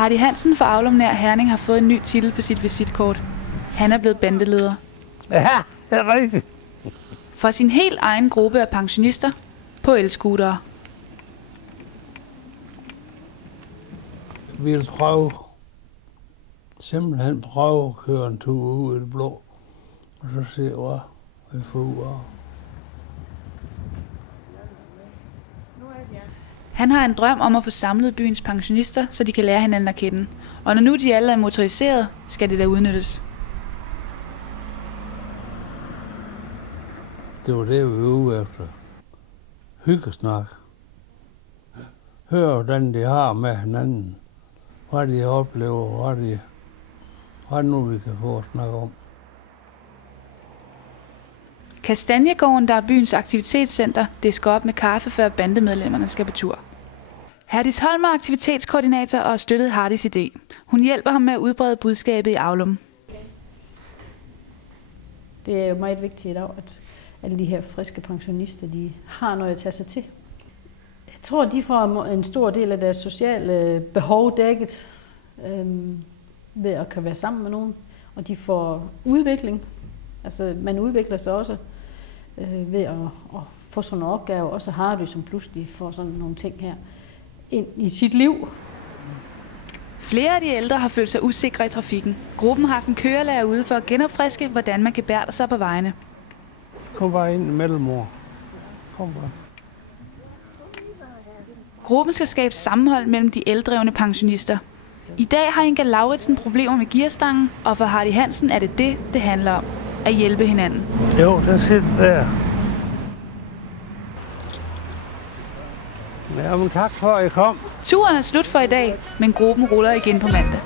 Hardy Hansen fra Aulum nær Herning har fået en ny titel på sit visitkort. Han er blevet bandeleder. Ja, det er rigtigt. For sin helt egen gruppe af pensionister på elscootere. Vi vil simpelthen prøve at køre en tur ud i det blå, og så se, hvad vi får ud af. Han har en drøm om at få samlet byens pensionister, så de kan lære hinanden at kende. Og når nu de alle er motoriseret, skal det da udnyttes. Det var det, vi var ude efter. Hyggesnak. Hør, hvordan de har med hinanden. Hvad de oplever, hvad nu vi kan få at snakke om. Kastanjegården, der er byens aktivitetscenter, det skal op med kaffe, før bandemedlemmerne skal på tur. Herdis Holm er aktivitetskoordinator og har støttet Hardis idé. Hun hjælper ham med at udbrede budskabet i Aulum. Det er jo meget vigtigt i dag, at alle de her friske pensionister, de har noget at tage sig til. Jeg tror, de får en stor del af deres sociale behov dækket ved at kan være sammen med nogen. Og de får udvikling. Altså, man udvikler sig også ved at få sådan nogle opgaver. Og så har du som pludselig får sådan nogle ting her ind i sit liv. Flere af de ældre har følt sig usikre i trafikken. Gruppen har haft en kørelærer ude for at genopfriske, hvordan man kan bære sig på vejene. Kom bare ind imellem, mor. Kom bare. Gruppen skal skabe sammenhold mellem de eldrevne pensionister. I dag har Inga Lauritsen problemer med gearstangen, og for Hardy Hansen er det handler om. At hjælpe hinanden. Jo, der sidder der. Jamen, tak for, at I kom. Turen er slut for i dag, men gruppen ruller igen på mandag.